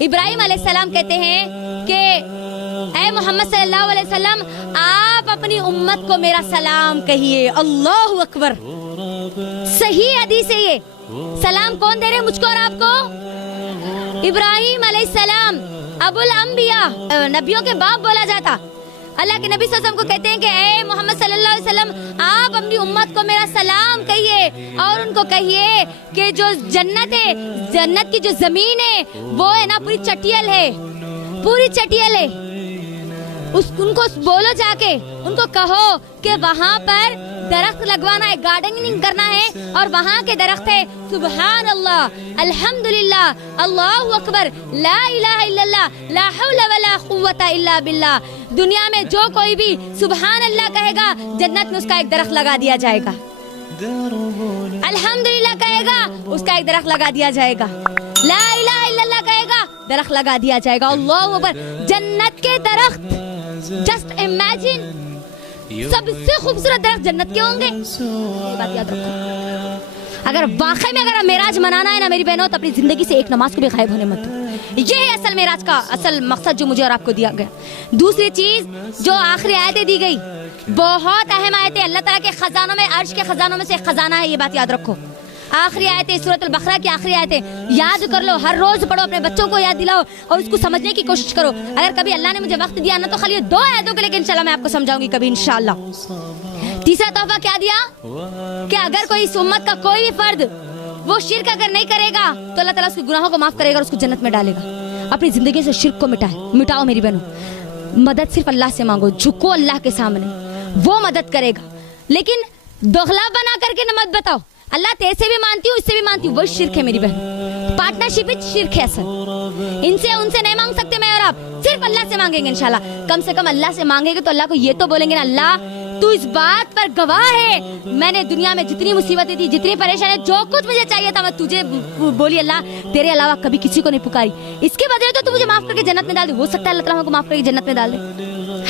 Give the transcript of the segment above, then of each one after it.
इब्राहिम अलैहिस्सलाम कहते हैं कि ऐ मोहम्मद सल्लल्लाहु अलैहि वसल्लम, आप अपनी उम्मत को मेरा सलाम कहिए। अल्लाहु अकबर। सही हदीस है ये। सलाम कौन दे रहे हैं मुझको और आपको? इब्राहिम अलैहिस्सलाम, अबुल अंबिया, नबियों के बाप बोला जाता। अल्लाह के नबी सल्लल्लाहु अलैहि वसल्लम को कहते हैं कि ऐ मोहम्मद सल्लल्लाहु अलैहि वसल्लम, आप अपनी उम्मत को मेरा सलाम कहिए और उनको कहिए कि जो जन्नत है, जन्नत की जो जमीन है वो है ना पूरी चटियल है, पूरी चटियल है। उनको बोलो जाके, उनको कहो कि वहाँ पर दरख्त लगवाना है, गार्डनिंग करना है और वहाँ के दरख्त है सुबहान अल्लाह, अल्हम्दुलिल्लाह, अल्लाहु अकबर, ला इलाहा इल्लल्लाह, ला हौला वला कुव्वता इल्ला बिल्लाह। दुनिया में जो कोई भी सुबहान अल्लाह कहेगा, जन्नत में उसका एक दरख्त लगा दिया जाएगा। अल्हम्दुलिल्लाह कहेगा, उसका एक दरख्त लगा दिया जाएगा। ला इलाहा इल्लल्लाह कहेगा, दरख्त लगा दिया जाएगा। अल्लाहु अकबर। जन्नत के दरख्त, जस्ट इमेजिन, सबसे खूबसूरत दरख्त जन्नत के होंगे। ये बात याद रखो। अगर वाकई में अगर मेराज मनाना है ना मेरी बहनों, तो अपनी जिंदगी से एक नमाज को भी गायब होने मत दो। ये है असल मेराज का असल मकसद जो मुझे और आपको दिया गया। दूसरी चीज जो आखिरी आयतें दी गई, बहुत अहम आयतें, अल्लाह ताला के खजानों में, अर्श के खजानों में से एक खजाना है, ये बात याद रखो। आखिरी आयतें, सूरत अल-बकरा की आखिरी आयतें याद कर लो, हर रोज पढ़ो, अपने बच्चों को याद दिलाओ और उसको समझने की कोशिश करो। अगर कभी अल्लाह ने मुझे वक्त दिया ना, तो खाली ये 2 आयतों के लिए इंशाल्लाह मैं आपको समझाऊंगी कभी इंशाल्लाह। तीसरा तोहफा क्या दिया कि अगर कोई इस उम्मत का कोई भी फर्द वो शिर्क अगर नहीं करेगा तो अल्लाह ताला उसके गुनाहों को माफ करेगा और उसको जन्नत में डालेगा। अपनी जिंदगी से शिर्क को मिटाओ मेरी बहनों। मदद सिर्फ अल्लाह से मांगो, झुको अल्लाह के सामने, वो मदद करेगा। लेकिन दोगला बना करके न मत बताओ अल्लाह तेरे से भी मानती हूँ, इससे भी मानती हूँ, वो शिर्क है मेरी बहन। पार्टनरशिप विद शिर्क है असल। इनसे उनसे नहीं मांग सकते मैं और आप, सिर्फ अल्लाह से मांगेंगे इंशाल्लाह। कम से कम अल्लाह से मांगेंगे तो अल्लाह को ये तो बोलेंगे ना, अल्लाह तू इस बात पर गवाह है, मैंने दुनिया में जितनी मुसीबतें थी, जितनी परेशानी, जो कुछ मुझे चाहिए था मैं तुझे बोली अल्लाह, तेरे अलावा कभी किसी को नहीं पुकारी। इसके बदले तो तू मुझे माफ करके जन्नत में डाल दे। हो सकता है अल्लाह ताला को माफ करके जन्नत में डाल दे,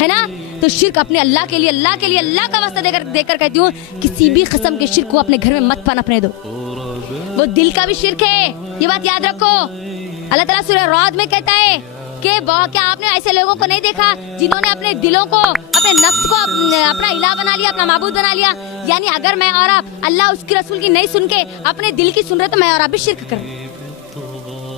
है ना? तो शिर्क अपने अल्लाह के लिए, अल्लाह के लिए, अल्लाह का वास्ता देकर कहती हूँ, किसी भी किस्म के शिर्क को अपने घर में मत पनपने दो। वो दिल का भी शिर्क है, ये बात याद रखो। अल्लाह ताला सूरह रअद में कहता है कि क्या आपने ऐसे लोगों को नहीं देखा जिन्होंने अपने दिलों को, अपने नफ्स को अपना इलाह बना लिया, अपना माबूद बना लिया। यानी अगर मैं और आप अल्लाह उसकी रसूल की नहीं सुन के अपने दिल की सुन रहे तो मैं और आप भी शिर्क कर,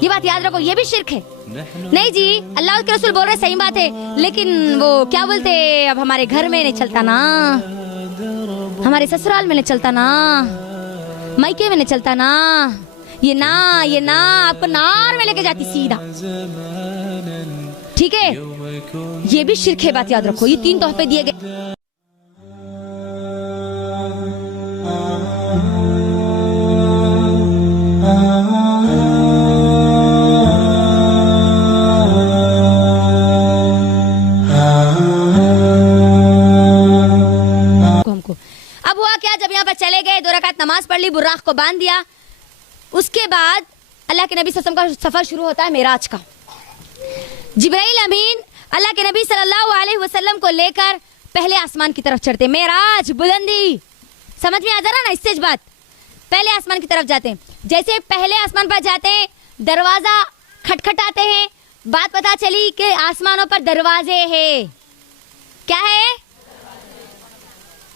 ये बात याद रखो, ये भी शिर्क है। नहीं जी, अल्लाह के रसूल बोल रहे सही बात है, लेकिन वो क्या बोलते, अब हमारे घर में नहीं चलता ना, हमारे ससुराल में नहीं चलता ना, मायके में नहीं चलता ना, ये ना आपको नार में लेके जाती सीधा। ठीक है, ये भी शिर्क है, बात याद रखो। ये 3 तोहफे दिए गए। अब हुआ क्या, जब यहाँ पर चले गए, 2 रकात नमाज पढ़ ली, बुर्राक को बांध दिया, उसके बाद अल्लाह के नबी सल्लल्लाहु अलैहि वसल्लम का सफर शुरू होता है मेराज का। जिब्राइल अमीन अल्लाह के नबी सल्लल्लाहु अलैहि वसल्लम को लेकर पहले आसमान की तरफ चढ़ते। मेराज, बुलंदी, समझ में आ जा रहा ना, इससे बात। पहले आसमान की तरफ जाते हैं। जैसे पहले आसमान पर जाते हैं, दरवाजा खटखटाते हैं, बात पता चली कि आसमानों पर दरवाजे हैं। क्या है?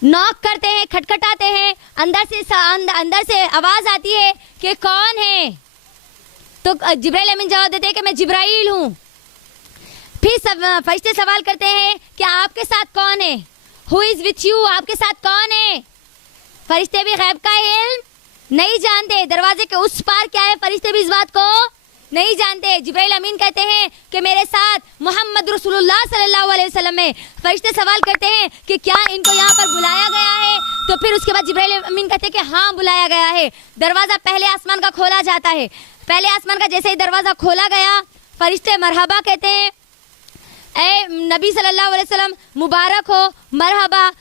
नॉक करते हैं, खटखटाते हैं, अंदर से आवाज आती है कि कौन है? तो जिब्राइल अमीन जवाब देते हैं कि मैं जिब्राइल हूँ। फिर फरिश्ते सवाल करते हैं कि आपके साथ कौन है? Who is with you? आपके साथ कौन है? फरिश्ते भी गैब का इल्म नहीं जानते, दरवाजे के उस पार क्या है फरिश्ते भी इस बात को नहीं जानते। जिब्राइल अमीन कहते हैं कि मेरे साथ मोहम्मद रसूलुल्लाह सल्लल्लाहु अलैहि वसल्लम है। फरिश्ते सवाल करते हैं कि क्या इनको यहाँ पर बुलाया गया है? तो फिर उसके बाद जिब्राइल अमीन कहते हैं कि हाँ बुलाया गया है। दरवाजा पहले आसमान का खोला जाता है। पहले आसमान का जैसे ही दरवाजा खोला गया, फरिश्ते मरहबा कहते हैं, ए नबी सल्लल्लाहु अलैहि वसल्लम मुबारक हो, मरहबा।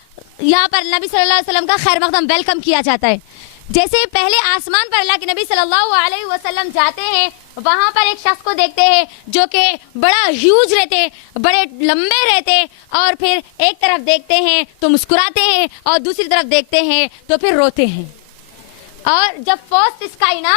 यहाँ पर नबी सल्लल्लाहु अलैहि वसल्लम का खैर मकदम वेलकम किया जाता है। जैसे पहले आसमान पर अल्लाह के नबी सल्लल्लाहु अलैहि वसल्लम जाते हैं, वहाँ पर एक शख्स को देखते हैं जो कि बड़ा ह्यूज रहते, बड़े लंबे रहते, और फिर एक तरफ देखते हैं तो मुस्कुराते हैं और दूसरी तरफ देखते हैं तो फिर रोते हैं। और जब फर्स्ट स्काई ना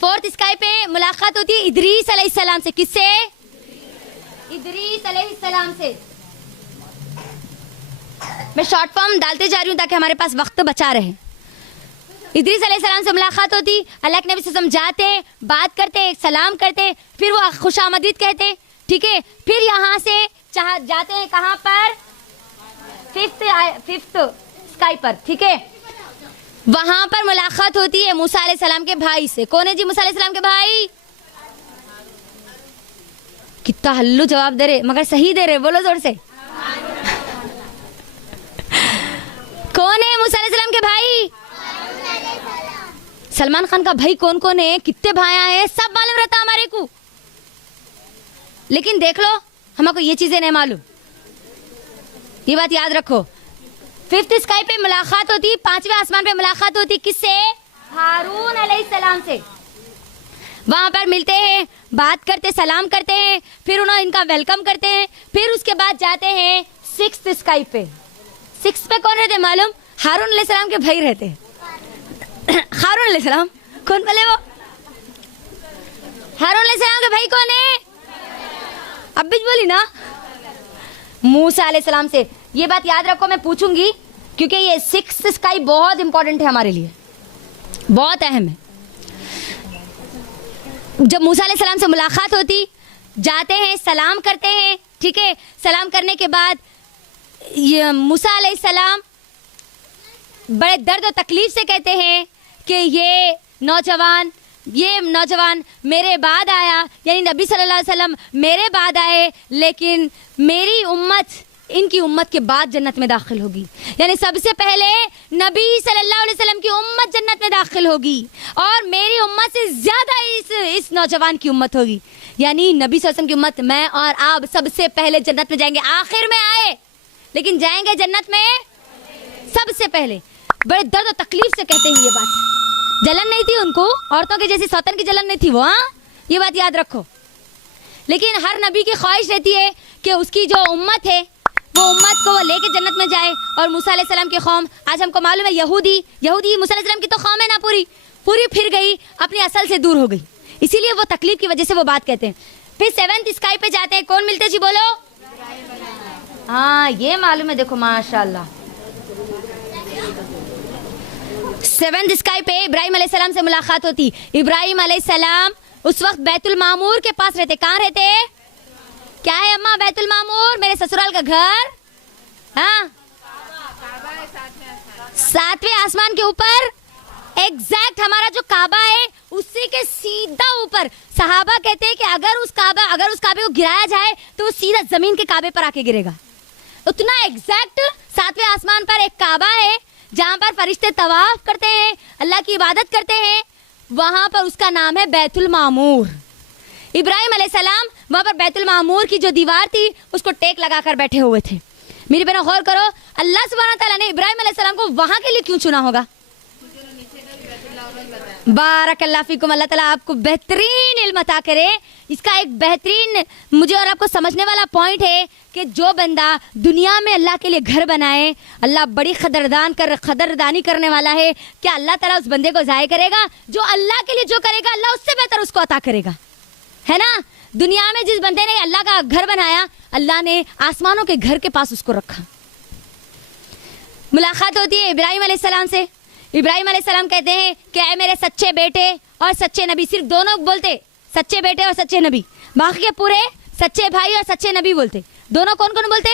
4th स्काई पे मुलाकात होती है इदरीस अलैहिस्सलाम से. किससे? इदरीस अलैहिस्सलाम से. मैं शॉर्ट फॉर्म डालते जा रही हूँ ताकि हमारे पास वक्त बचा रहे. इदरीस अलैहिस्सलाम से मुलाकात होती, अल्लाह के नबी से समझाते, बात करते, सलाम करते, फिर वो खुशामदीद कहते. ठीक है, फिर यहाँ से जाते हैं कहाँ पर? 5th स्काई पर. ठीक है, वहां पर मुलाकात होती है मूसा अलैहिस्सलाम के भाई से. कौन है जी मूसा अलैहिस्सलाम के भाई? कितना हल्लू जवाब दे रहे, मगर सही दे रहे, बोलो जोर से. कौन है मूसा अलैहिस्सलाम के भाई? सलमान खान का भाई कौन कौन है, कितने भाई हैं, सब मालूम रहता हमारे को. लेकिन देख लो, हमको ये चीजें नहीं मालूम. ये बात याद रखो. 5th स्काई पे मुलाकात होती, 5वें आसमान पे मुलाकात होती. किससे? हारून अलैहिस्सलाम से. वहां पर मिलते हैं, बात करते, सलाम करते हैं, फिर उन्हें इनका वेलकम करते हैं. फिर उसके बाद जाते हैं 6th स्काई पे. 6 पे कौन रहते मालूम? हारून अलैहिस्सलाम के भाई रहते हैं. हारून अलैहिस्सलाम कौन बोले? वो हारून अलैहिस्सलाम के भाई कौन है? अब भी बोली ना, मूसा अलैहिस्सलाम से. ये बात याद रखो, मैं पूछूंगी क्योंकि ये 6th स्काई बहुत इंपॉर्टेंट है हमारे लिए, बहुत अहम है. जब मूसा अलैहिस्सलाम से मुलाकात होती, जाते हैं, सलाम करते हैं. ठीक है, सलाम करने के बाद ये मूसा अलैहिस्सलाम बड़े दर्द और तकलीफ से कहते हैं कि ये नौजवान मेरे बाद आया, यानी नबी सल्लल्लाहु अलैहि वसल्लम मेरे बाद आए, लेकिन मेरी उम्मत इनकी उम्मत के बाद जन्नत में दाखिल होगी. यानी सबसे पहले नबी सल्लल्लाहु अलैहि वसल्लम की उम्मत जन्नत में दाखिल होगी और मेरी उम्मत से ज्यादा इस नौजवान की उम्मत होगी. यानी नबी सल्लल्लाहु अलैहि वसल्लम की उम्मत, मैं और आप सबसे पहले जन्नत में जाएंगे. आखिर में आए, लेकिन जाएंगे जन्नत में सबसे पहले. बड़े दर्द और तकलीफ से कहते हैं ये बात. जलन नहीं थी उनको, औरतों के जैसी सौतन की जलन नहीं थी वो. हाँ, ये बात याद रखो. लेकिन हर नबी की ख्वाहिश रहती है कि उसकी जो उम्मत है वो उम्मत को वो लेके जन्नत में जाए. और मूसा अलैहिस्सलाम की कौम, आज हमको मालूम है यहूदी मूसा अलैहिस्सलाम की तो कौम है ना, पूरी फिर गई, अपनी असल से दूर हो गई. इसीलिए वो तकलीफ की वजह से वो बात कहते हैं. फिर 7th स्काई पे जाते हैं, कौन मिलते जी बोलो? हाँ, ये मालूम है, देखो माशाल्लाह. 7th स्काई पे इब्राहिम अलैहिस्सलाम से मुलाकात होती. इब्राहिम अलैहिस्सलाम उस वक्त बैतुल मामूर के पास रहते. कहाँ रहते? क्या है अम्मा बैतुल मामूर? मेरे ससुराल का घर. हाँ, 7वें आसमान के ऊपर. एग्जैक्ट हमारा जो काबा है उसी के सीधा ऊपर. सहाबा कहते हैं कि अगर उस काबे को गिराया जाए तो वो सीधा जमीन के काबे पर आके गिरेगा. उतना एग्जैक्ट 7वें आसमान पर एक काबा है जहाँ पर फरिश्ते तवाफ करते हैं, अल्लाह की इबादत करते हैं. वहां पर उसका नाम है बैतुल मामूर. इब्राहिम अलैहिस्सलाम वहां पर बैतुल मामूर की जो दीवार थी उसको टेक लगाकर बैठे हुए थे. मेरी बहनों गौर करो, अल्लाह सुब्हानहू तआला ने इब्राहिम अलैहिस्सलाम को वहां के लिए क्यों चुना होगा? बारकल्लाह फीकुम. अल्लाह ताला आपको बेहतरीन इल्म अता करे. इसका एक बेहतरीन मुझे और आपको समझने वाला पॉइंट है कि जो बंदा दुनिया में अल्लाह के लिए घर बनाए, अल्लाह बड़ी खदरदानी करने वाला है. क्या अल्लाह ताला उस बंदे को ज़ाय करेगा? जो अल्लाह के लिए जो करेगा अल्लाह उससे बेहतर उसको अता करेगा, है ना. दुनिया में जिस बंदे ने अल्लाह का घर बनाया, अल्लाह ने आसमानों के घर के पास उसको रखा. मुलाकात होती है इब्राहिम अलैहिस्सलाम से. इब्राहिम अलैहिस्सलाम कहते हैं कि ऐ मेरे सच्चे बेटे और सच्चे नबी. सिर्फ दोनों बोलते, सच्चे बेटे और सच्चे नबी. बाकी के पूरे सच्चे भाई और सच्चे नबी बोलते. दोनों कौन कौन बोलते?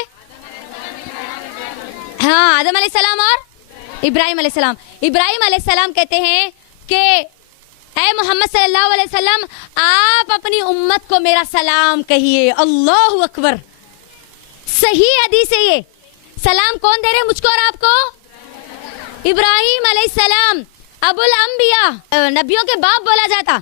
हाँ, आदम अलैहिस्सलाम और इब्राहिम अलैहिस्सलाम. इब्राहिम अलैहिस्सलाम कहते हैं कि ऐ मोहम्मद सल्लल्लाहु अलैहि वसल्लम, आप अपनी उम्मत को मेरा सलाम कहिए. अल्लाहु अकबर. सही हदीस है ये. सलाम कौन दे रहे हैं मुझको और आपको? इब्राहिम अलैहिस्सलाम, अबुल अंबिया, नबियों के बाप बोला जाता.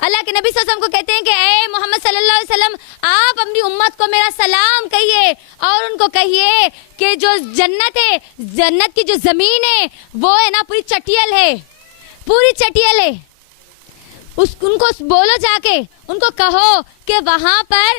अल्लाह के नबी सल्लल्लाहु अलैहि वसल्लम को कहते हैं कि ऐ मोहम्मद सल्लल्लाहु अलैहि वसल्लम, आप अपनी उम्मत को मेरा सलाम कहिए और उनको कहिए कि जो जन्नत है, जन्नत की जो जमीन है वो है ना पूरी चटियल है, पूरी चटियल है. उनको बोलो, जाके उनको कहो कि वहां पर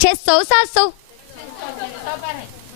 600 700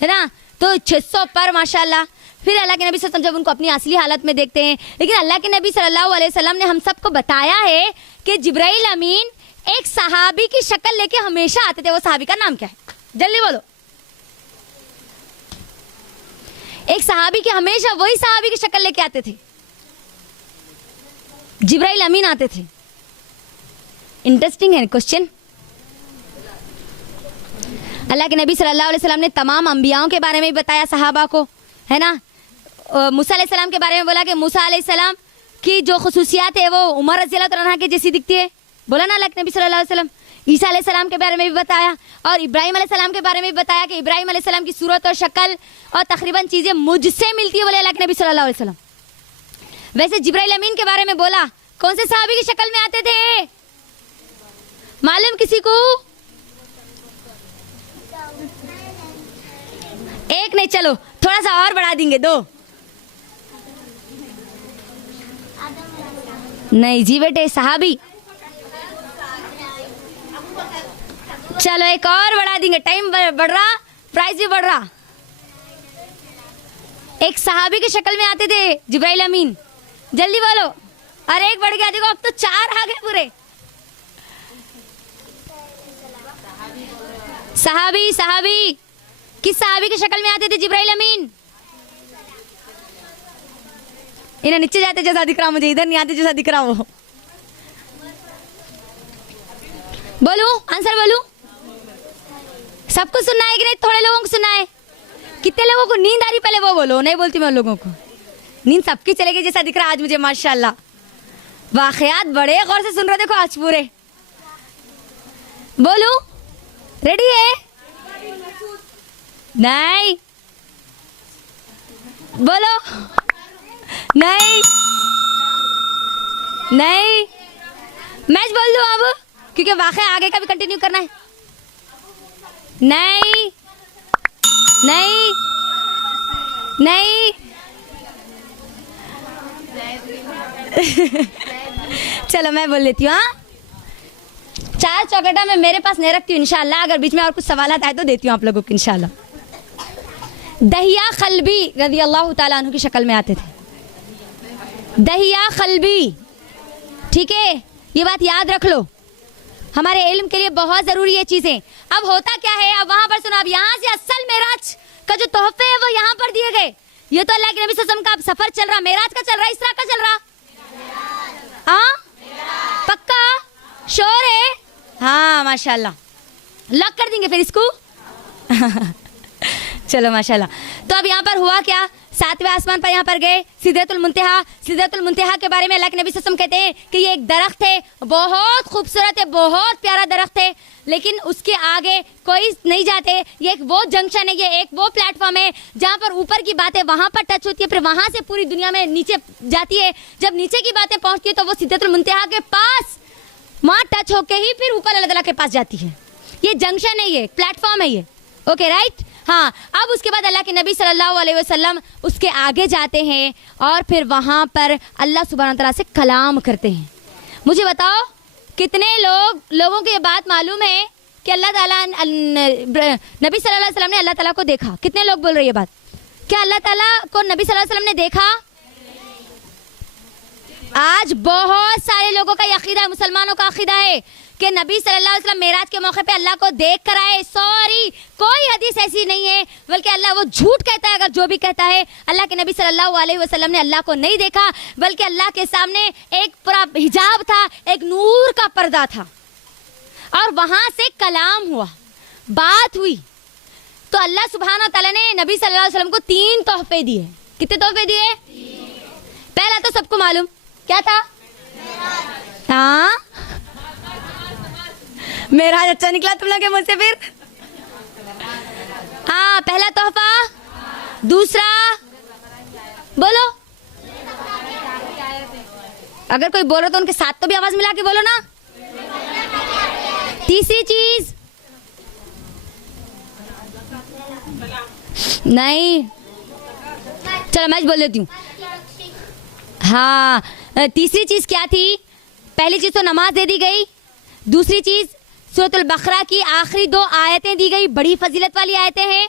है ना, तो 600 पर माशाल्लाह। फिर अल्लाह के नबी सल्लल्लाहु अलैहि वसल्लम जब उनको अपनी असली हालत में देखते हैं, लेकिन अल्लाह के नबी सल्लल्लाहु अलैहि वसल्लम ने हम सबको बताया है कि जिब्राइल अमीन एक सहाबी की शक्ल लेके हमेशा आते थे। वो सहाबी का नाम क्या है, जल्दी बोलो। एक सहाबी की हमेशा वही सहाबी की शक्ल लेके आते थे, जिब्राइल अमीन आते थे। इंटरेस्टिंग है क्वेश्चन। अल्लाह के नबी सल्लल्लाहु अलैहि वसल्लम ने तमाम अंबियाओं के बारे में भी बताया सहाबा को, है ना। मूसा अलैहि सलाम के बारे में बोला कि मूसा अलैहि सलाम की जो खुसूसियात है वो उमर रज़ियल्लाहु अन्हा के जैसी दिखती है, बोला ना अल्लाह के नबी सल्लल्लाहु अलैहि वसल्लम। ईसा अलैहि सलाम के बारे में भी बताया और इब्राहिम अलैहि सलाम के बारे में भी बताया कि इब्राहिम अलैहि सलाम की सूरत और शक्ल और तकरीबन चीज़ें मुझसे मिलती है, बोले अल्लाह के नबी सल्लल्लाहु अलैहि वसल्लम। वैसे जिब्राइल अमीन के बारे में बोला, कौन से सहाबी की शक्ल में आते थे, मालूम किसी को? एक नहीं, चलो थोड़ा सा और बढ़ा देंगे, 2 नहीं जी बेटे, सहाबी। चलो एक और बढ़ा देंगे, टाइम बढ़ रहा, प्राइस भी बढ़ रहा। एक सहाबी की शक्ल में आते थे जिब्राइल अमीन, जल्दी बोलो। अरे एक बढ़ गया, देखो अब तो 4 आ गए पूरे। सहाबी, सहाबी किस सहाबी की शक्ल में आते थे जिब्राइल अमीन? इन्हें नीचे जाते जैसा दिख रहा, मुझे इधर नहीं आते जैसा दिख रहा वो। बोलू आंसर, बोलू। सबको सुनना है कि नहीं? थोड़े लोगों को सुनना है। कितने लोगों को नींद आ रही पहले वो बोलो, नहीं बोलती मैं उन लोगों को। नींद सबकी चलेगी जैसा दिख रहा आज मुझे माशाल्लाह। वाकयात बड़े गौर से सुन रहे देखो आज पूरे। बोलू, रेडी है? नहीं बोलो, नहीं नहीं, मैच बोल दो अब, क्योंकि वाकया आगे का भी कंटिन्यू करना है। नहीं नहीं नहीं चलो मैं बोल लेती हूँ। हाँ, 4 चौकटा मैं मेरे पास नहीं रखती हूँ इंशाल्लाह, अगर बीच में और कुछ सवाल आए तो देती हूँ आप लोगों को इंशाल्लाह। दहिया खलबी रज़ी अल्लाह ताला अन्हु की शक्ल में आते थे, दहिया खलबी, ठीक है, ये बात याद रख लो, हमारे इल्म के लिए बहुत ज़रूरी है चीज़ें। अब होता क्या है, अब वहाँ पर सुना, अब यहाँ से असल मेराज का जो तोहफे है वो यहाँ पर दिए गए। ये तो अल्लाह के नबी सल्लल्लाहु अलैहि वसल्लम का सफ़र चल रहा, मेराज का चल रहा, इसरा का चल रहा। हाँ पक्का श्योर है? हाँ माशाल्लाह, लॉक कर देंगे फिर इसको। चलो माशाल्लाह। तो अब यहाँ पर हुआ क्या, 7वें आसमान पर यहाँ पर गए, सिदरतुल मुंतहा। सिदरतुल मुंतहा के बारे में अल्लाह के नबी सल्लल्लाहु अलैहि वसल्लम कहते हैं कि ये एक दरख्त है, बहुत खूबसूरत है, बहुत प्यारा दरख्त है, लेकिन उसके आगे कोई नहीं जाते। ये एक वो जंक्शन है, ये एक वो प्लेटफॉर्म है जहाँ पर ऊपर की बातें वहाँ पर टच होती है, फिर वहाँ से पूरी दुनिया में नीचे जाती है। जब नीचे की बातें पहुँचती है तो वो सिदरतुल मुंतहा के पास वहाँ टच होके ही फिर ऊपर अल्लाह ताला के पास जाती है। ये जंक्शन है, ये प्लेटफॉर्म है ये, ओके राइट। हाँ, अब उसके बाद अल्लाह के नबी सल्लल्लाहु अलैहि वसल्लम उसके आगे जाते हैं और फिर वहाँ पर अल्लाह सुब्हानहू व तआला से कलाम करते हैं। मुझे बताओ कितने लोगों को ये बात मालूम है कि अल्लाह ताला नबी सल्लल्लाहु अलैहि वसल्लम ने अल्लाह ताला को देखा? कितने लोग बोल रहे हैं ये बात? क्या अल्लाह ताला को नबी सल्लल्लाहु अलैहि वसल्लम ने देखा? आज बहुत सारे लोगों का अकीदा है, मुसलमानों का अकीदा है कि नबी सल्लल्लाहु अलैहि वसल्लम मेराज के मौके पे अल्लाह को देख कर आए। सॉरी, कोई हदीस ऐसी नहीं है, बल्कि अल्लाह वो झूठ कहता है अगर जो भी कहता है। अल्लाह के नबी सल्लल्लाहु अलैहि वसल्लम ने अल्लाह को नहीं देखा, बल्कि अल्लाह के सामने एक पूरा हिजाब था, एक नूर का पर्दा था और वहां से कलाम हुआ, बात हुई। तो अल्लाह सुब्हानहू व तआला ने नबी सल्लल्लाहु अलैहि वसल्लम को 3 तोहफे दिए। कितने तोहफे दिए? पहला तो सबको मालूम क्या था? हाँ, मेराज अच्छा निकला तुम लोग के मुझसे फिर। हाँ, पहला तोहफा, दूसरा बोलो, अगर कोई बोलो तो उनके साथ तो भी आवाज मिला के बोलो ना। तीसरी चीज नहीं, चलो मैं बोल देती हूँ। हाँ, तीसरी चीज क्या थी? पहली चीज तो नमाज दे दी गई, दूसरी चीज सूरतुल बकरा की आखिरी 2 आयतें दी गई, बड़ी फजीलत वाली आयतें हैं,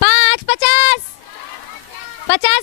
50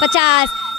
50.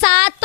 7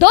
2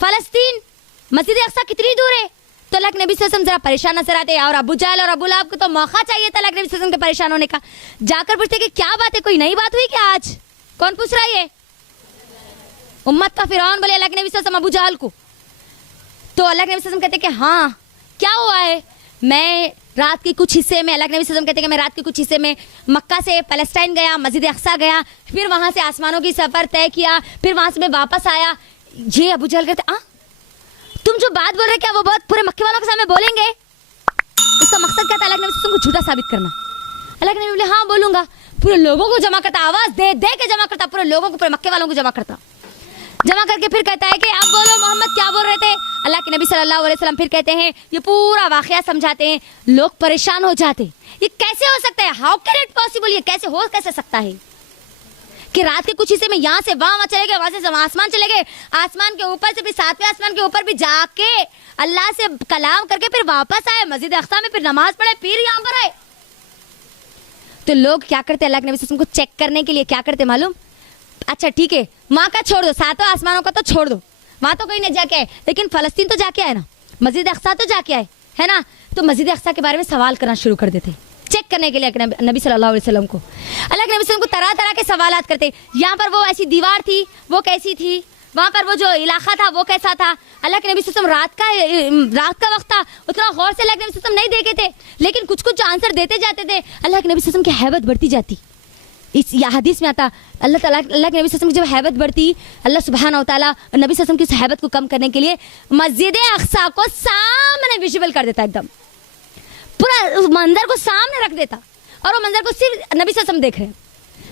फलस्तीन, मस्जिद अक्सा कितनी दूर है? तो अल्लाह के नबी सल्लल्लाहु अलैहि वसल्लम जरा परेशान नजर आते हैं, और अबू जहल और अबू लहब को तो मौका चाहिए था अल्लाह के नबी सल्लल्लाहु अलैहि वसल्लम के परेशान होने का। जाकर पूछते कि क्या बात है, कोई नई बात हुई क्या आज? कौन पूछ रहा है ये? उम्मत का फिरौन बोले अल्लाह के नबी सल्लल्लाहु अलैहि वसल्लम अबू जहल को। तो अल्लाह के नबी सल्लल्लाहु अलैहि वसल्लम कहते कि हाँ क्या हुआ है? मैं रात के कुछ हिस्से में, अल्लाह के नबी सल्लल्लाहु अलैहि वसल्लम कहते हैं कि मैं रात के कुछ हिस्से में मक्का से पैलेस्टाइन गया, मस्जिद अक्सा गया, फिर वहां से आसमानों की सफर तय किया, फिर वहां से मैं वापस आया। ये अबू जहल कहते तुम जो बात बोल रहे क्या वो बात पूरे मक्के वालों के सामने बोलेंगे? उसका मकसद क्या था? अल्लाह के नबी तुमको झूठा साबित करना। अल्लाह के नबी बोले हाँ बोलूंगा। पूरे लोगों को जमा करता, आवाज दे दे के जमा करता, पूरे लोगों को, पूरे मक्के वालों को जमा करता, जमा करके फिर कहता है कि आप बोलो मोहम्मद क्या बोल रहे थे? अल्लाह के नबी सल्लल्लाहु अलैहि वसल्लम फिर कहते हैं, ये पूरा वाकया समझाते हैं। लोग परेशान हो जाते, ये कैसे हो सकता है? How can it possible? ये कैसे सकता है कि रात के कुछ हिस्से में यहाँ से वहां चले गए, वहां से आसमान चले गए, आसमान के ऊपर से भी 7वें आसमान के ऊपर भी जाके अल्लाह से कलाम करके फिर वापस आए, मस्जिद अक्सा में फिर नमाज पढ़े, फिर यहाँ पर आए। तो लोग क्या करते, अल्लाह के नबी सल्लल्लाहु अलैहि वसल्लम को चेक करने के लिए क्या करते मालूम? अच्छा ठीक है, वहां का छोड़ दो, 7वें आसमानों का तो छोड़ दो, वहां तो कोई नहीं जाके आए, लेकिन फलस्तीन तो जाके आए ना, मस्जिद अक्सा तो जाके आए, है ना? तो मस्जिद अक्सा के बारे में सवाल करना शुरू कर देते, चेक करने के लिए नबी सल्लल्लाहु अलैहि वसल्लम को। अल्लाह के नबी सल्लल्लाहु अलैहि वसल्लम को तरह तरह के सवालात करते। यहाँ पर वो ऐसी दीवार थी, वो कैसी थी? वहाँ पर वो जो इलाका था वो कैसा था? अल्लाह के नबी सल्लल्लाहु अलैहि वसल्लम रात का वक्त था, उतना गौर से अल्लाह के नबी सल्लल्लाहु अलैहि वसल्लम नहीं देखे थे, लेकिन कुछ कुछ आंसर देते जाते थे। अल्लाह के नबी सल्लल्लाहु अलैहि वसल्लम की हैबत बढ़ती जाती। इस हदीस में आता अल्लाह के नबी सल्लल्लाहु अलैहि वसल्लम की जब हैबत बढ़ती, अल्लाह सुब्हानहू व तआला नबी सल्लल्लाहु अलैहि वसल्लम की उस हैबत को कम करने के लिए मस्जिद अक्सा को सामने विजुअल कर देता, एकदम पूरा मंजर को सामने रख देता, और वो मंजर को सिर्फ नबी सल्लल्लाहु अलैहि वसल्लम देख रहे हैं।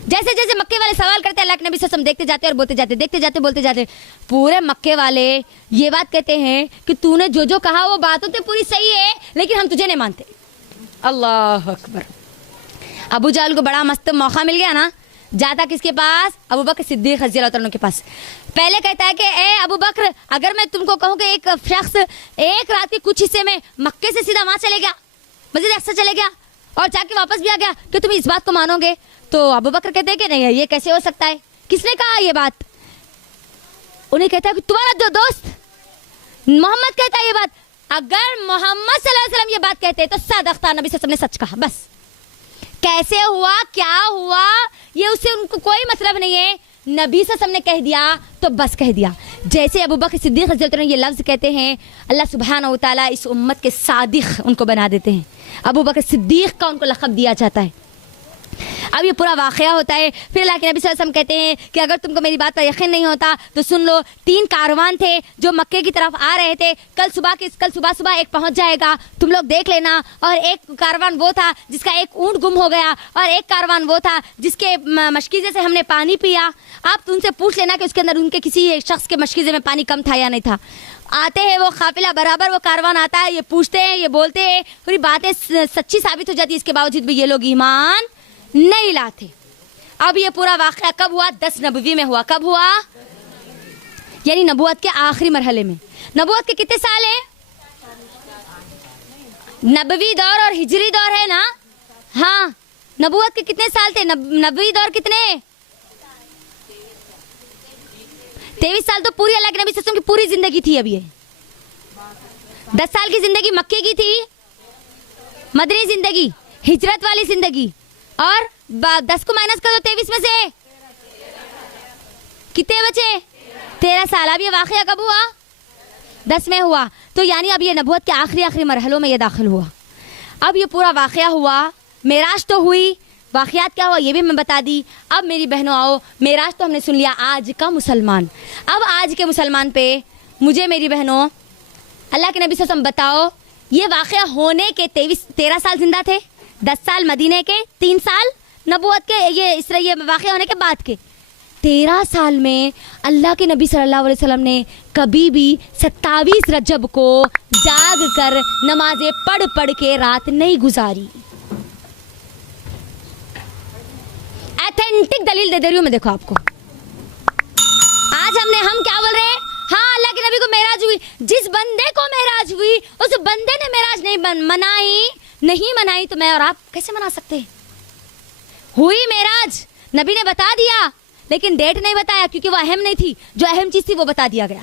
जैसे जैसे मक्के वाले सवाल करते अल्लाह के नबी सल्लल्लाहु अलैहि वसल्लम देखते जाते और बोलते जाते, देखते जाते बोलते जाते। पूरे मक्के वाले ये बात कहते हैं कि तूने जो जो कहा वो बातों तो पूरी सही है, लेकिन हम तुझे नहीं मानते। अल्लाह अकबर। अबू जहल को बड़ा मस्त मौका मिल गया ना, जाता किसके पास? अबू बकर सिद्दीक रज़ियल्लाहु अन्हु के पास। पहले कहता है कि ए अबू बकर, अगर मैं तुमको कहूँ कि एक शख्स एक रात के कुछ हिस्से में मक्के से सीधा वहां चले गया, मस्जिद अक्सा चले गया और जाके वापस भी आ गया, कि तुम इस बात को मानोगे? तो अबू बकर कहते हैं कि नहीं, ये कैसे हो सकता है? किसने कहा ये बात? उन्हें कहता है कि तुम्हारा जो दोस्त मोहम्मद कहता है ये बात। अगर मोहम्मद सल्लल्लाहु अलैहि वसल्लम ये बात कहते तो सदक़ता, नबी सल्लल्लाहु अलैहि वसल्लम ने सच कहा। बस कैसे हुआ, क्या हुआ, ये उससे उनको कोई मतलब नहीं है, नबी सल्लल्लाहु अलैहि वसल्लम ने कह दिया तो बस कह दिया। जैसे अबू बकर सिद्दीक रज़ियल्लाहु अन्हु ये लफ्ज़ कहते हैं, अल्लाह सुब्हानहू व तआला इस उम्मत के सादिक उनको बना देते हैं। अबू बकर सिद्दीक का उनको लक़ब दिया जाता है। अब ये पूरा वाक़या होता है। फिर अल्लाह के नबी सल्लल्लाहु अलैहि वसल्लम कहते हैं कि अगर तुमको मेरी बात पर यकीन नहीं होता तो सुन लो, 3 कारवान थे जो मक्के की तरफ आ रहे थे। कल सुबह एक पहुंच जाएगा, तुम लोग देख लेना। और एक कारवान वो था जिसका एक ऊंट गुम हो गया, और एक कारवान वो था जिसके मशकीज़े से हमने पानी पिया। आप उनसे पूछ लेना कि उसके अंदर उनके किसी एक शख्स के मशकीज़े में पानी कम था या नहीं था। आते हैं वो काफिला बराबर, वो कारवान आता है, ये पूछते हैं, ये बोलते हैं, पूरी बातें सच्ची साबित हो जाती है। इसके बावजूद भी ये लोग ईमान नहीं लाते। अब ये पूरा वाक़या कब हुआ? 10 नबवी में हुआ। कब हुआ? यानी नबूवत के आखिरी मरहले में। नबूवत के कितने साल है? नबवी दौर और हिजरी दौर है ना। हाँ, नबूवत के कितने साल थे? नबवी दौर कितने? 23 साल तो पूरी अल्लाह के नबी सल्लल्लाहु अलैहि वसल्लम की पूरी जिंदगी थी। अब ये 10 साल की जिंदगी मक्के की थी, मदनी जिंदगी, हिजरत वाली जिंदगी, और 10 को माइनस कर दो 23 में से कितने बचे? 13 साल। अब ये वाक़या कब हुआ? 10 में हुआ। तो यानी अब ये नबूवत के आखिरी मरहलों में ये दाखिल हुआ। अब ये पूरा वाक़या हुआ, मेराज तो हुई, वाक़यात क्या हुआ ये भी मैं बता दी। अब मेरी बहनों आओ, मेराज तो हमने सुन लिया, आज का मुसलमान। अब आज के मुसलमान पे मुझे मेरी बहनों अल्लाह के नबी सल्लल्लाहु अलैहि वसल्लम बताओ, ये वाक़या होने के 13 साल जिंदा थे, 10 साल मदीने के, 3 साल नबूवत के, ये वाक़या होने के बाद के 13 साल में अल्लाह के नबी सल्लल्लाहु अलैहि वसल्लम ने कभी भी 27 रजब को जाग कर नमाजें पढ़ पढ़ के रात नहीं गुजारी। ऑथेंटिक दलील दे रही हूँ मैं, देखो आपको। आज हम क्या बोल रहे हैं? हाँ, अल्लाह के नबी को मेराज हुई। जिस बंदे को मेराज हुई उस बंदे ने मेराज नहीं मनाई तो मैं और आप कैसे मना सकते हैं? हुई मेराज, नबी ने बता दिया, लेकिन डेट नहीं बताया क्योंकि वो अहम नहीं थी। जो अहम चीज थी वो बता दिया गया।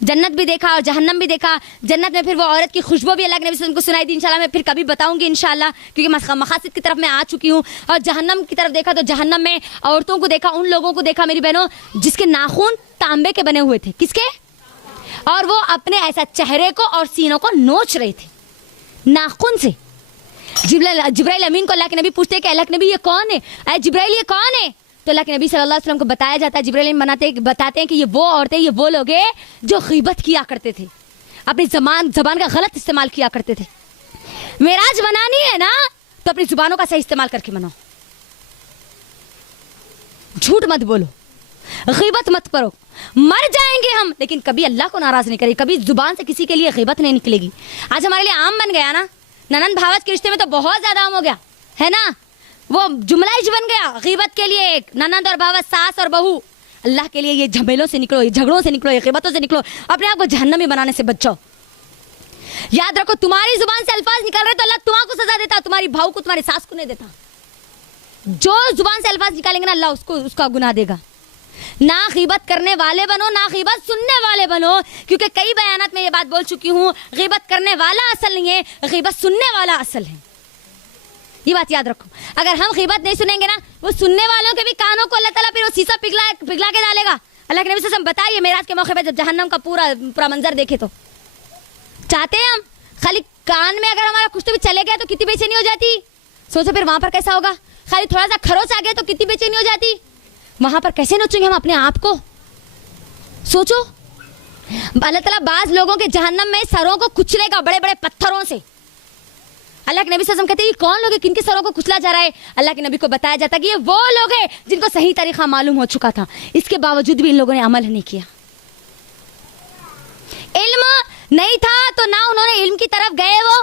जन्नत भी देखा और जहन्नम भी देखा। जन्नत में फिर वो औरत की खुशबू भी अल्लाह के नबी को सुनाई दी। इंशाल्लाह मैं फिर कभी बताऊंगी इंशाल्लाह, क्योंकि मकासद की तरफ मैं आ चुकी हूँ। और जहन्नम की तरफ देखा तो जहन्नम में औरतों को देखा, उन लोगों को देखा मेरी बहनों जिसके नाखून तांबे के बने हुए थे। किसके? और वो अपने ऐसा चेहरे को और सीनों को नोच रहे थे नाखून से। जिब्राइल अमीन को अल्लाह के नबी पूछते हैं कि अल्लाह के नबी ये कौन है? अरे जिब्राइल ये कौन है? तो अल्लाह के नबी सल्लल्लाहु अलैहि वसल्लम को बताया जाता है, जिब्राइल बताते हैं कि ये वो औरतें, ये वो लोग हैं जो गीबत किया करते थे, अपनी जबान का गलत इस्तेमाल किया करते थे। मेराज मनानी है ना तो अपनी जुबानों का सही इस्तेमाल करके मनाओ, झूठ मत बोलो, गीबत मत करो। मर जाएंगे हम लेकिन कभी अल्लाह को नाराज नहीं करेंगे, कभी जुबान से किसी के लिए गीबत नहीं निकलेगी। आज हमारे लिए आम बन गया ना, ननंद भावच के रिश्ते में तो बहुत ज्यादा आम हो गया है ना, वो जुमला ही बन गया गीबत के लिए। एक ननंद और भावच, सास और बहू, अल्लाह के लिए ये झमेलों से निकलो, ये झगड़ों से निकलो, ये गीबतों से निकलो, अपने आप को जहन्नमी बनाने से बचो। याद रखो तुम्हारी जुबान से अल्फाज निकल रहे तो अल्लाह तुम्हारा को सजा देता, तुम्हारी भाव को, तुम्हारी सास को नहीं देता। जो जुबान से अल्फाज निकालेंगे ना अल्लाह उसका गुनाह देगा। ना गीबत करने वाले बनो, ना गीबत सुनने वाले बनो, क्योंकि कई बयानात में ये बात बोल चुकी हूँ, गीबत करने वाला असल नहीं है, गीबत सुनने वाला असल है। ये बात याद रखो। अगर हम गीबत नहीं सुनेंगे ना, वो सुनने वालों के भी कानों को अल्लाह ताला फिर वो शीशा पिघला के डालेगा। अल्लाह के नबी से हम बताइए मेराज के मौके पे जब जहन्नम का पूरा मंजर देखे तो चाहते हैं हम खाली कान में अगर हमारा कुछ तो भी चले गया तो कितनी बेचैनी हो जाती। सोचो फिर वहां पर कैसा होगा। खाली थोड़ा सा खरोच आ गया तो कितनी बेचैनी हो जाती। वहां पर कैसे नोचेंगे हम अपने आप को, सोचो। अल्लाह ताला बाज लोगों के जहन्नम में सरों को कुचलेगा बड़े बड़े पत्थरों से। अल्लाह के नबी सल्लल्लाहु अलैहि वसल्लम कहते हैं ये कौन लोग हैं, किनके सरों को कुचला जा रहा है? अल्लाह के नबी को बताया जाता है कि ये वो लोग हैं जिनको सही तरीका मालूम हो चुका था, इसके बावजूद भी इन लोगों ने अमल नहीं किया। इल्म नहीं था तो ना उन्होंने इल्म की तरफ गए, वो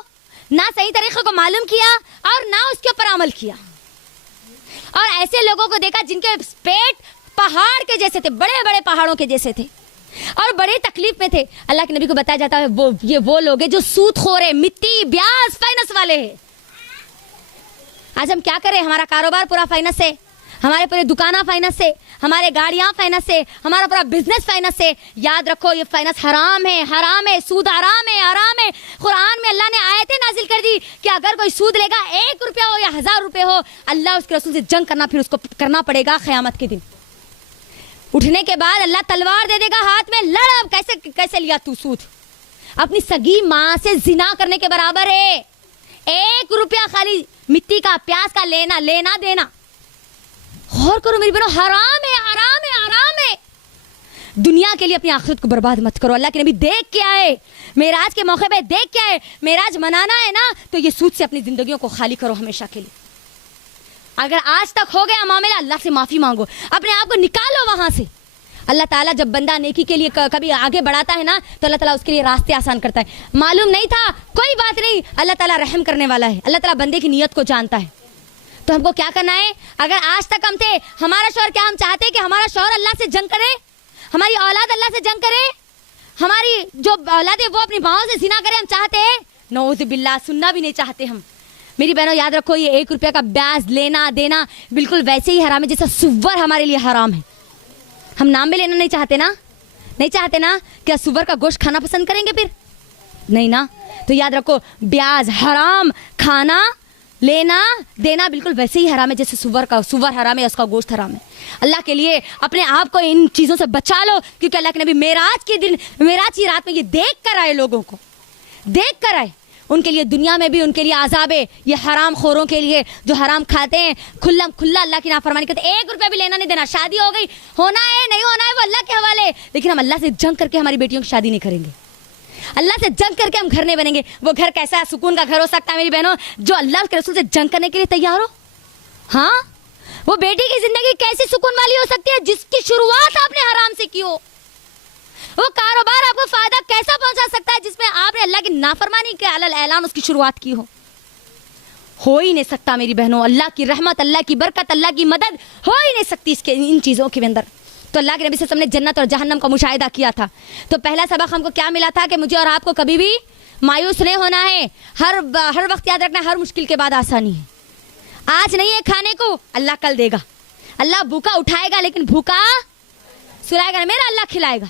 ना सही तरीके को मालूम किया और ना उसके ऊपर अमल किया। और ऐसे लोगों को देखा जिनके पेट पहाड़ के जैसे थे, बड़े बड़े पहाड़ों के जैसे थे और बड़े तकलीफ में थे। अल्लाह के नबी को बताया जाता है ये वो लोग हैं जो सूदखोर है, मिट्टी, ब्याज, फाइनेंस वाले हैं। आज हम क्या करें? हमारा कारोबार पूरा फाइनेंस से, हमारे पूरे दुकाना फाइनेंस से, हमारे गाड़ियां फाइनेंस से, हमारा पूरा बिजनेस फाइनेंस से। याद रखो ये फाइनेंस हराम है, हराम है, सूद हराम है, हराम है। कुरान में अल्लाह ने आयतें नाजिल कर दी कि अगर कोई सूद लेगा 1 रुपया हो या 1000 रुपए हो, अल्लाह उसके रसूल से जंग करना फिर उसको करना पड़ेगा क़यामत के दिन। उठने के बाद अल्लाह तलवार दे देगा हाथ में, लड़। अब कैसे लिया तू सूद? अपनी सगी माँ से जिना करने के बराबर है। 1 रुपया खाली मिट्टी का, प्याज का लेना देना। गौर करो मेरी बहनों, हराम है, हराम है, हराम है। दुनिया के लिए अपनी आखिरत को बर्बाद मत करो। अल्लाह के नबी देख के आए, मेराज के मौके पे देख के आए। मेराज मनाना है ना तो ये सूद से अपनी जिंदगियों को खाली करो हमेशा के लिए। अगर आज तक हो गया मामला, अल्लाह से माफी मांगो, अपने आप को निकालो वहां से। अल्लाह ताला जब बंदा नेकी के लिए कभी आगे बढ़ाता है ना तो अल्लाह ताला उसके लिए रास्ते आसान करता है। मालूम नहीं था, कोई बात नहीं, अल्लाह ताला रहम करने वाला है। अल्लाह ताला बंदे की नीयत को जानता है। तो हमको क्या करना है? अगर आज तक हम थे, हमारा शौहर, क्या हम चाहते हैं कि हमारा शौहर अल्लाह से जंग करे, हमारी औलाद अल्लाह से जंग करे, हमारी जो औलाद है वो अपनी माओं से जिना करे? हम चाहते हैं? नऊज़ बिल्लाह, सुनना भी नहीं चाहते हम। मेरी बहनों याद रखो, ये 1 रुपया का ब्याज लेना देना बिल्कुल वैसे ही हराम है जैसा सुअर हमारे लिए हराम है। हम नाम भी लेना नहीं चाहते ना, नहीं चाहते ना? क्या सुअर का गोश्त खाना पसंद करेंगे फिर? नहीं ना। तो याद रखो, ब्याज हराम, खाना लेना देना बिल्कुल वैसे ही हराम है जैसे सुअर हराम है, उसका गोश्त हराम है। अल्लाह के लिए अपने आप को इन चीज़ों से बचा लो, क्योंकि अल्लाह के नबी मेराज की रात में ये देख कर आए, लोगों को देख कर आए। उनके लिए दुनिया में भी उनके लिए आज़ाब है। ये हराम खोरों के लिए जो हराम खाते हैं, खुल्ला अल्लाह की नाफरमानी करते, 1 रुपया भी लेना नहीं देना। शादी हो गई, होना है नहीं होना है वो अल्लाह के हवाले, लेकिन हम अल्लाह से जंग करके हमारी बेटियों की शादी नहीं करेंगे। अल्लाह से जंग करके हम घर नहीं बनेंगे। वो घर कैसा सुकून का घर हो सकता है मेरी बहनों, जो अल्लाह के रसूल से जंग करने के लिए तैयार हो? हाँ, वो बेटी की जिंदगी कैसी सुकून वाली हो सकती है जिसकी शुरुआत आपने हराम से की हो? वो कारोबार आपको फायदा कैसा पहुंचा सकता है जिसमें आपने अल्लाह की नाफरमानी के अलल ऐलान उसकी शुरुआत की हो ही नहीं सकता मेरी बहनों। अल्लाह की रहमत, अल्लाह की बरकत, अल्लाह की मदद हो ही नहीं सकती इसके इन चीज़ों के अंदर। तो अल्लाह के नबी से हमने जन्नत और जहन्नम का मुशाहिदा किया था। तो पहला सबक हमको क्या मिला था कि मुझे और आपको कभी भी मायूस नहीं होना है। हर वक्त याद रखना, हर मुश्किल के बाद आसानी है। आज नहीं है खाने को, अल्लाह कल देगा। अल्लाह भूखा उठाएगा लेकिन भूखा सुलाएगा, मेरा अल्लाह खिलाएगा।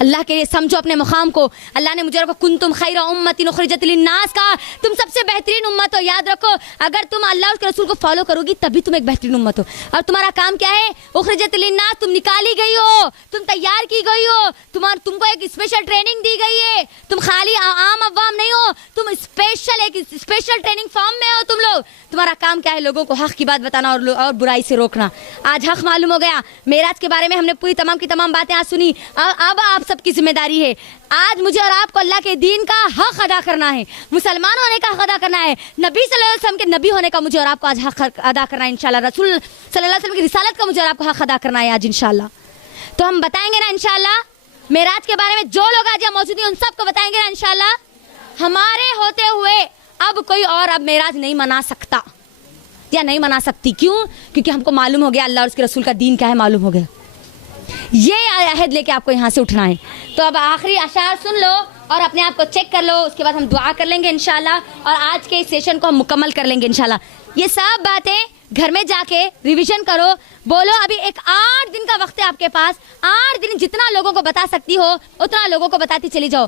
अल्लाह के लिए समझो अपने मुकाम को। अल्लाह ने मुझे रखो कुंतुम खैरा उम्मतिन उखरिजत लिन्नास का, तुम सबसे बेहतरीन उम्मत हो। याद रखो अगर तुम अल्लाह उसके रसूल को फॉलो करोगी तभी तुम एक बेहतरीन उम्मत हो। और तुम्हारा काम क्या है? उखरिजत लिन्नास, तुम निकाली गई हो, तुम तैयार की गई हो, तुमको एक स्पेशल ट्रेनिंग दी गई है। तुम खाली आम अवाम नहीं हो, तुम एक स्पेशल ट्रेनिंग फॉर्म में हो तुम लोग। तुम्हारा काम क्या है? लोगों को हक की बात बताना और बुराई से रोकना। आज हक मालूम हो गया। मेराज के बारे में हमने पूरी तमाम की तमाम बातें आज सुनी। अब आप सबकी जिम्मेदारी है आज मुझे और आपको अल्लाह के दीन का हक अदा करना है, मुसलमान होने का हक अदा करना है, नबी सल्लल्लाहु अलैहि वसल्लम के नबी होने का मुझे और आपको आज हक अदा करना है इंशाल्लाह। रसूल सल्लल्लाहु अलैहि वसल्लम की रिसालत का मुझे और आपको हक अदा करना है आज इंशाल्लाह। तो हम बताएंगे ना इंशाल्लाह मेराज के बारे में, जो लोग आज यहाँ मौजूद हैं उन सबको बताएंगे ना इंशाल्लाह। हमारे होते हुए अब कोई और अब मेराज नहीं मना सकता या नहीं मना सकती। क्यों? क्योंकि हमको मालूम हो गया अल्लाह और उसके रसूल का दीन क्या है, मालूम हो गया। ये अहद लेके आपको यहाँ से उठना है। तो अब आखिरी अशार सुन लो और अपने आप को चेक कर लो, उसके बाद हम दुआ कर लेंगे इंशाल्लाह और आज के इस सेशन को हम मुकम्मल कर लेंगे इंशाल्लाह। ये सब बातें घर में जाके रिवीजन करो, बोलो। अभी एक 8 दिन का वक्त है आपके पास, 8 दिन जितना लोगों को बता सकती हो उतना लोगों को बताती चली जाओ।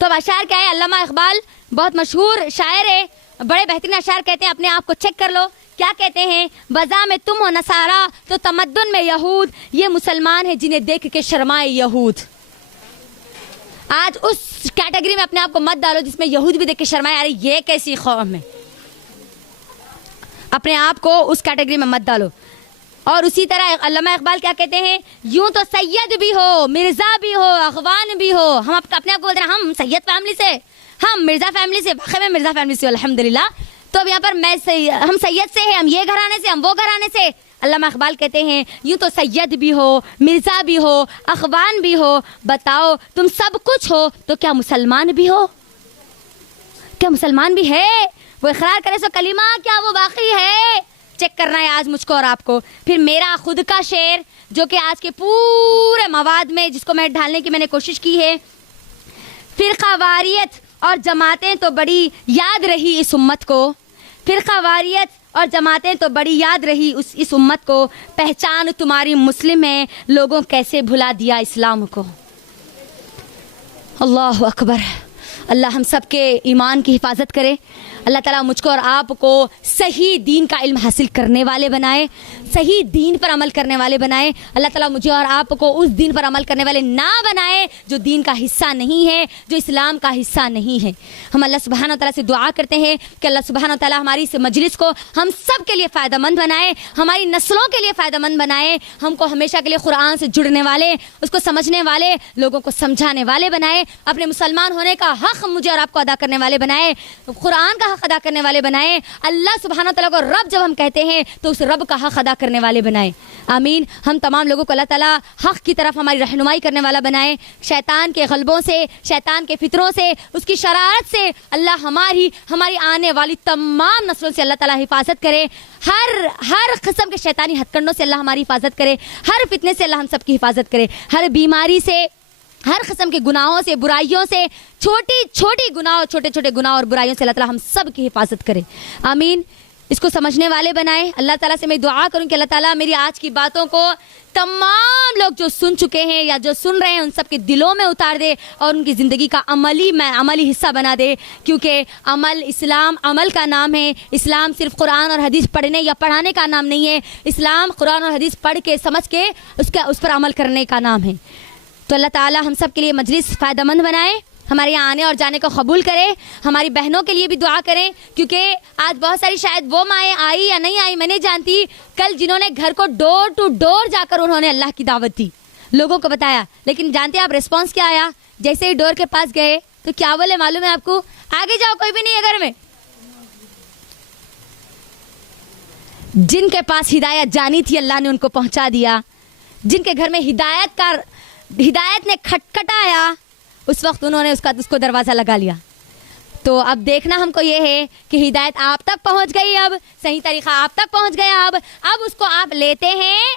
तो अब अशार क्या है? अल्लामा इकबाल बहुत मशहूर शायर है, बड़े बेहतरीन अशार कहते हैं। अपने आप को चेक कर लो क्या कहते हैं। बजा में तुम हो नसारा तो तमद्दुन में यहूद, ये मुसलमान है जिन्हें देख के शर्माए यहूद। आज उस कैटेगरी में अपने आप को मत डालो जिसमें यहूद भी देख के शर्माए, अरे ये कैसी कौम है। अपने आप को उस कैटेगरी में मत डालो। और उसी तरह अल्लामा इकबाल क्या कहते हैं? यूं तो सैयद भी हो, मिर्जा भी हो, अखवान भी हो। हम अपने आप को बोलते हैं हम सैयद फैमिली से, हम मिर्जा फैमिली से, वाकई में मिर्जा फैमिली से अल्हम्दुलिल्लाह। तो अब यहाँ पर हम सैयद से हैं, हम ये घराने से, हम वो घराने से। अल्लामा इकबाल कहते हैं यूं तो सैयद भी हो, मिर्जा भी हो, अखवान भी हो, बताओ तुम सब कुछ हो तो क्या मुसलमान भी हो? क्या मुसलमान भी है? वो इकरार करे सो कलीमा, क्या वो बाकी है? चेक करना है आज मुझको और आपको। फिर मेरा खुद का शेर जो कि आज के पूरे मवाद में जिसको मैं ढालने की मैंने कोशिश की है। फिरका वारियत और जमातें तो बड़ी याद रही इस उम्मत को, फिरका वारियत और जमातें तो बड़ी याद रही इस उम्मत को। पहचान तुम्हारी मुस्लिम है, लोगों कैसे भुला दिया इस्लाम को। अल्लाह अकबर। अल्लाह हम सब के ईमान की हिफाजत करे। अल्लाह ताला मुझको और आपको सही दीन का इल्म हासिल करने वाले बनाए, सही दीन पर अमल करने वाले बनाए। अल्लाह ताला मुझे और आपको उस दीन पर अमल करने वाले ना बनाए जो दीन का हिस्सा नहीं है, जो इस्लाम का हिस्सा नहीं है। हम अल्लाह सुब्हान व तआला से दुआ करते हैं कि अल्लाह सुब्हान व तआला हमारी इस मजलिस को हम सब के लिए फ़ायदेमंद बनाए, हमारी नस्लों के लिए फ़ायदेमंद बनाए, हमको हमेशा के लिए कुरान से जुड़ने वाले, उसको समझने वाले, लोगों को समझाने वाले बनाए, अपने मुसलमान होने का हक़ मुझे और आपको अदा करने वाले बनाए, कुरान का हक़ अदा करने वाले बनाए। अल्लाह सुब्हानहू व तआला को रब जब हम कहते हैं तो उस रब का हक़ अदा करने वाले बनाए। आमीन। हम तमाम लोगों को अल्लाह ताला हक़ की तरफ हमारी रहनुमाई करने वाला बनाए। शैतान के गलबों से, शैतान के फितरों से, उसकी शरारत से अल्लाह हमारी आने वाली तमाम नस्लों से अल्लाह ताला हिफाजत करे। हर किस्म के शैतानी हथकंडों से अल्लाह हमारी हिफाजत करे, हर फितने से अल्लाह हम सब की हिफाजत करे, हर बीमारी से, हर किस्म के गुनाहों से, बुराइयों से, छोटे छोटे गुनाह और बुराइयों से अल्लाह ताला हम सब की हिफाजत करे। आमीन। इसको समझने वाले बनाए। अल्लाह ताला से मैं दुआ करूं कि अल्लाह ताला मेरी आज की बातों को तमाम लोग जो सुन चुके हैं या जो सुन रहे हैं उन सब के दिलों में उतार दे और उनकी ज़िंदगी का अमली हिस्सा बना दे। क्योंकि अमल, इस्लाम अमल का नाम है। इस्लाम सिर्फ कुरान और हदीस पढ़ने या पढ़ाने का नाम नहीं है। इस्लाम कुरान और हदीस पढ़ के, समझ के उस पर अमल करने का नाम है। तो अल्लाह ताला हम सब के लिए मजलिस फ़ायदेमंद बनाए, हमारे यहाँ आने और जाने को कबूल करे। हमारी बहनों के लिए भी दुआ करें क्योंकि आज बहुत सारी शायद वो माएँ आई या नहीं आई मैं नहीं जानती, कल जिन्होंने घर को डोर टू डोर जाकर उन्होंने अल्लाह की दावत दी, लोगों को बताया, लेकिन जानते हैं आप रिस्पॉन्स क्या आया? जैसे ही डोर के पास गए तो क्या बोले मालूम है आपको? आगे जाओ, कोई भी नहीं है घर में। जिनके पास हिदायत जानी थी अल्लाह ने उनको पहुंचा दिया। जिनके घर में हिदायत ने खटखटाया उस वक्त उन्होंने उसको दरवाज़ा लगा लिया। तो अब देखना हमको ये है कि हिदायत आप तक पहुंच गई, अब सही तरीक़ा आप तक पहुंच गया। अब उसको आप लेते हैं